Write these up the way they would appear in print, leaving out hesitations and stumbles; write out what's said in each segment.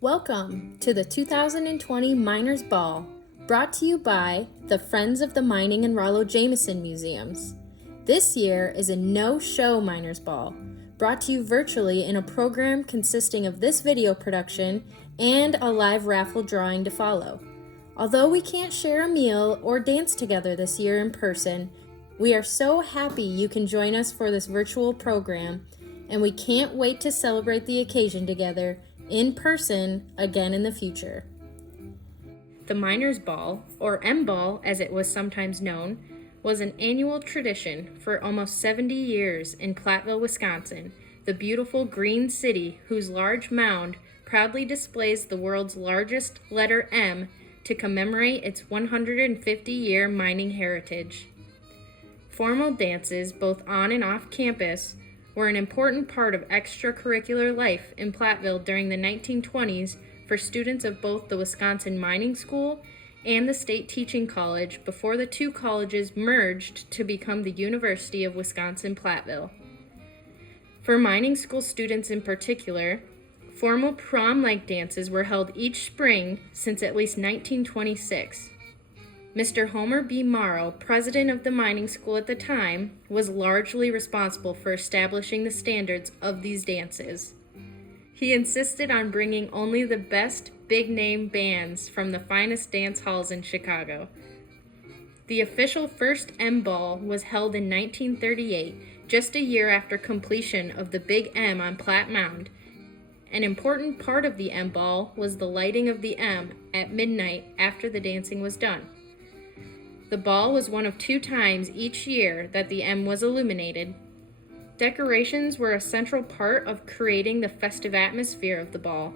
Welcome to the 2020 Miners Ball, brought to you by the Friends of the Mining and Rollo-Jameson Museums. This year is a no-show Miners Ball, brought to you virtually in a program consisting of this video production and a live raffle drawing to follow. Although we can't share a meal or dance together this year in person, we are so happy you can join us for this virtual program, and we can't wait to celebrate the occasion together in person again in the future. The Miners Ball, or M-Ball as it was sometimes known, was an annual tradition for almost 70 years in Platteville, Wisconsin, the beautiful green city whose large mound proudly displays the world's largest letter M to commemorate its 150-year mining heritage. Formal dances, both on and off campus, were an important part of extracurricular life in Platteville during the 1920s for students of both the Wisconsin Mining School and the State Teaching College before the two colleges merged to become the University of Wisconsin-Platteville. For mining school students in particular, formal prom-like dances were held each spring since at least 1926. Mr. Homer B. Morrow, president of the mining school at the time, was largely responsible for establishing the standards of these dances. He insisted on bringing only the best big-name bands from the finest dance halls in Chicago. The official first M-Ball was held in 1938, just a year after completion of the Big M on Platt Mound. An important part of the M-Ball was the lighting of the M at midnight after the dancing was done. The ball was one of 2 times each year that the M was illuminated. Decorations were a central part of creating the festive atmosphere of the ball.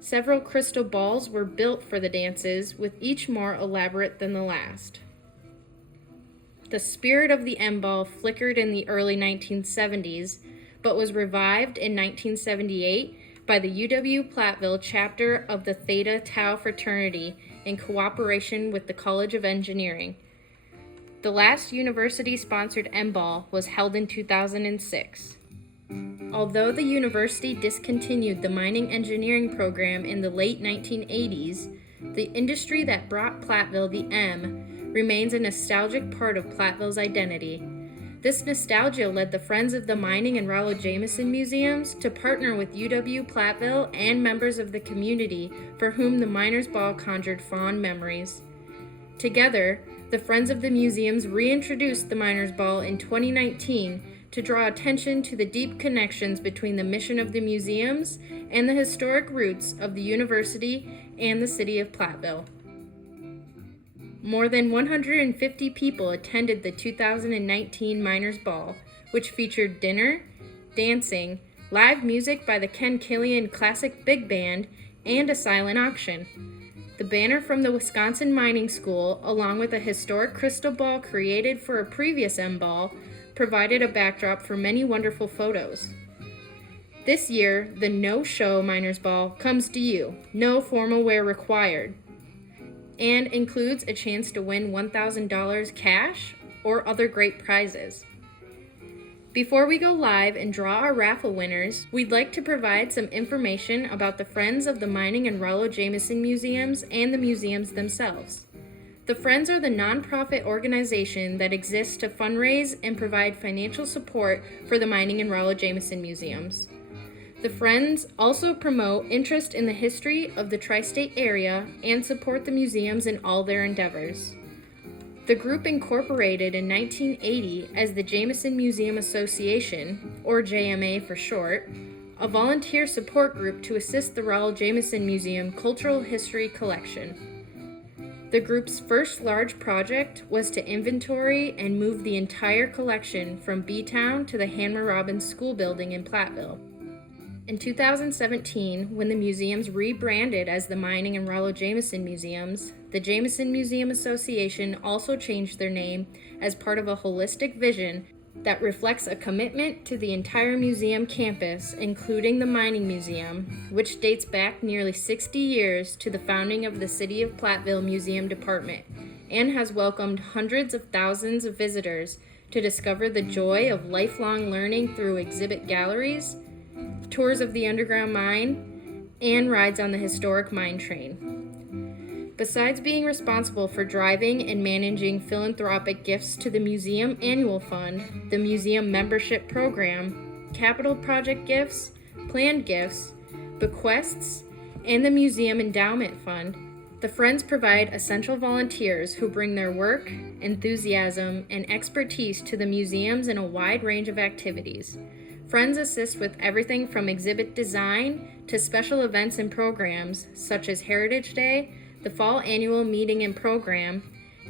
Several crystal balls were built for the dances, with each more elaborate than the last. The spirit of the M-Ball flickered in the early 1970s, but was revived in 1978 by the UW-Platteville chapter of the Theta Tau fraternity in cooperation with the College of Engineering. The last university-sponsored M-Ball was held in 2006. Although the university discontinued the mining engineering program in the late 1980s, the industry that brought Platteville the M remains a nostalgic part of Platteville's identity. This nostalgia led the Friends of the Mining and Rollo-Jameson Museums to partner with UW-Platteville and members of the community for whom the Miners Ball conjured fond memories. Together, the Friends of the Museums reintroduced the Miners Ball in 2019 to draw attention to the deep connections between the mission of the museums and the historic roots of the university and the city of Platteville. More than 150 people attended the 2019 Miners Ball, which featured dinner, dancing, live music by the Ken Killian Classic Big Band, and a silent auction. The banner from the Wisconsin Mining School, along with a historic crystal ball created for a previous M-Ball, provided a backdrop for many wonderful photos. This year, the no-show Miners Ball comes to you, no formal wear required, and includes a chance to win $1,000 cash or other great prizes. Before we go live and draw our raffle winners, we'd like to provide some information about the Friends of the Mining and Rollo-Jameson Museums and the museums themselves. The Friends are the nonprofit organization that exists to fundraise and provide financial support for the Mining and Rollo-Jameson Museums. The Friends also promote interest in the history of the tri-state area and support the museums in all their endeavors. The group incorporated in 1980 as the Jameson Museum Association, or JMA for short, a volunteer support group to assist the Rollo-Jameson Museum Cultural History Collection. The group's first large project was to inventory and move the entire collection from B-Town to the Hanmer Robbins School building in Platteville. In 2017, when the museums rebranded as the Mining and Rollo-Jameson Museums, the Jameson Museum Association also changed their name as part of a holistic vision that reflects a commitment to the entire museum campus, including the Mining Museum, which dates back nearly 60 years to the founding of the City of Platteville Museum Department, and has welcomed hundreds of thousands of visitors to discover the joy of lifelong learning through exhibit galleries, tours of the underground mine, and rides on the historic mine train. Besides being responsible for driving and managing philanthropic gifts to the museum annual fund, the museum membership program, capital project gifts, planned gifts, bequests, and the museum endowment fund, the Friends provide essential volunteers who bring their work, enthusiasm, and expertise to the museums in a wide range of activities. Friends assist with everything from exhibit design to special events and programs such as Heritage Day, the fall annual meeting and program,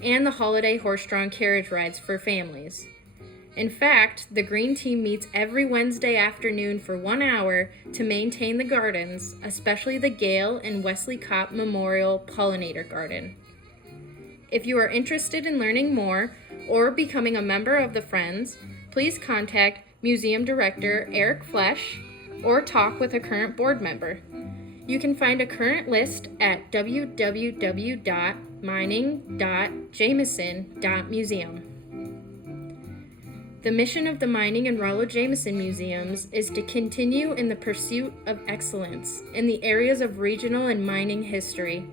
and the holiday horse-drawn carriage rides for families. In fact, the Green Team meets every Wednesday afternoon for 1 hour to maintain the gardens, especially the Gale and Wesley Kopp Memorial Pollinator Garden. If you are interested in learning more or becoming a member of the Friends, please contact Museum Director Eric Flesch or talk with a current board member. You can find a current list at www.mining.jameson.museum. The mission of the Mining and Rollo Jameson Museums is to continue in the pursuit of excellence in the areas of regional and mining history.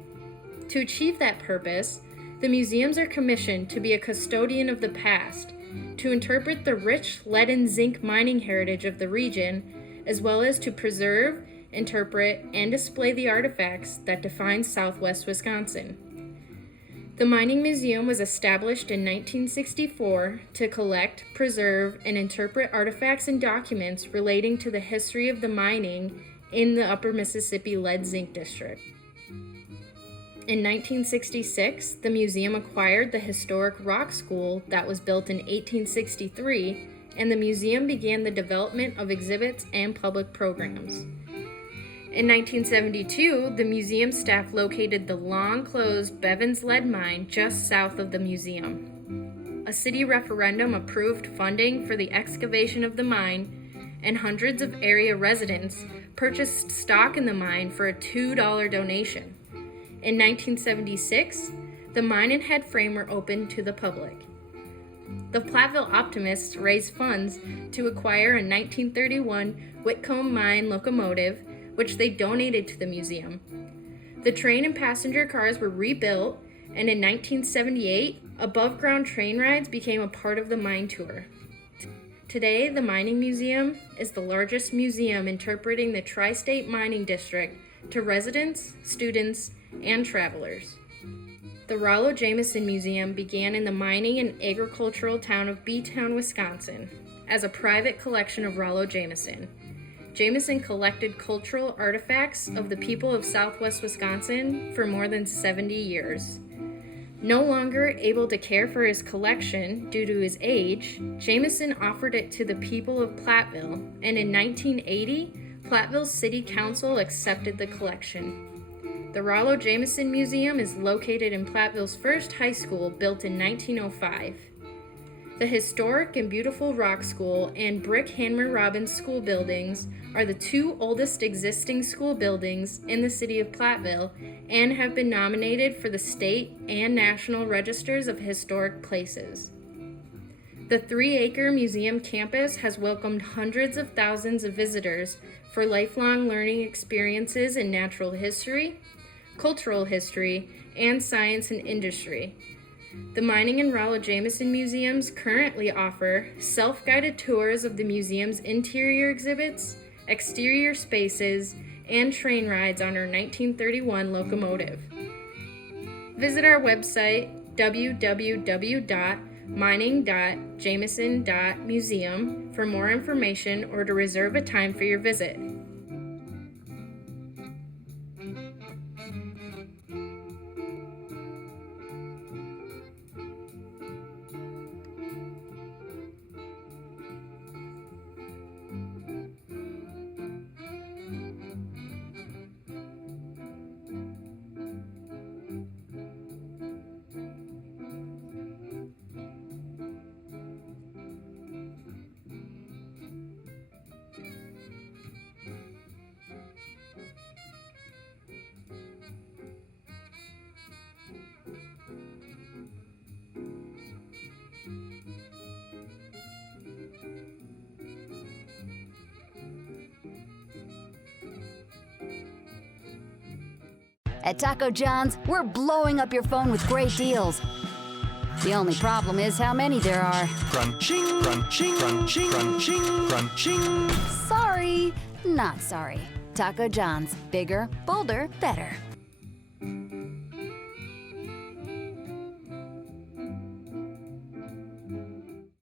To achieve that purpose, the museums are commissioned to be a custodian of the past, to interpret the rich lead and zinc mining heritage of the region, as well as to preserve, interpret, and display the artifacts that define Southwest Wisconsin. The Mining Museum was established in 1964 to collect, preserve, and interpret artifacts and documents relating to the history of the mining in the Upper Mississippi Lead-Zinc District. In 1966, the museum acquired the historic Rock School that was built in 1863, and the museum began the development of exhibits and public programs. In 1972, the museum staff located the long-closed Bevins Lead Mine just south of the museum. A city referendum approved funding for the excavation of the mine, and hundreds of area residents purchased stock in the mine for a $2 donation. In 1976, the mine and head frame were opened to the public. The Platteville Optimists raised funds to acquire a 1931 Whitcomb Mine locomotive, which they donated to the museum. The train and passenger cars were rebuilt, and in 1978, above-ground train rides became a part of the mine tour. Today, the Mining Museum is the largest museum interpreting the Tri-State Mining District to residents, students, and travelers. The Rollo Jameson Museum began in the mining and agricultural town of B-Town, Wisconsin, as a private collection of Rollo Jameson. Jameson collected cultural artifacts of the people of Southwest Wisconsin for more than 70 years. No longer able to care for his collection due to his age, Jameson offered it to the people of Platteville, and in 1980, Platteville City Council accepted the collection. The Rollo Jameson Museum is located in Platteville's first high school, built in 1905. The historic and beautiful Rock School and Brick Hanmer Robbins School buildings are the two oldest existing school buildings in the city of Platteville and have been nominated for the state and national registers of historic places. The 3-acre museum campus has welcomed hundreds of thousands of visitors for lifelong learning experiences in natural history, cultural history, and science and industry. The Mining and Rollo Jameson Museums currently offer self-guided tours of the museum's interior exhibits, exterior spaces, and train rides on our 1931 locomotive. Visit our website, www.mining.jameson.museum, for more information or to reserve a time for your visit. At Taco John's, we're blowing up your phone with great deals. The only problem is how many there are. Crunching, crunching, crunching, crunching, crunching. Sorry, not sorry. Taco John's. Bigger, bolder, better.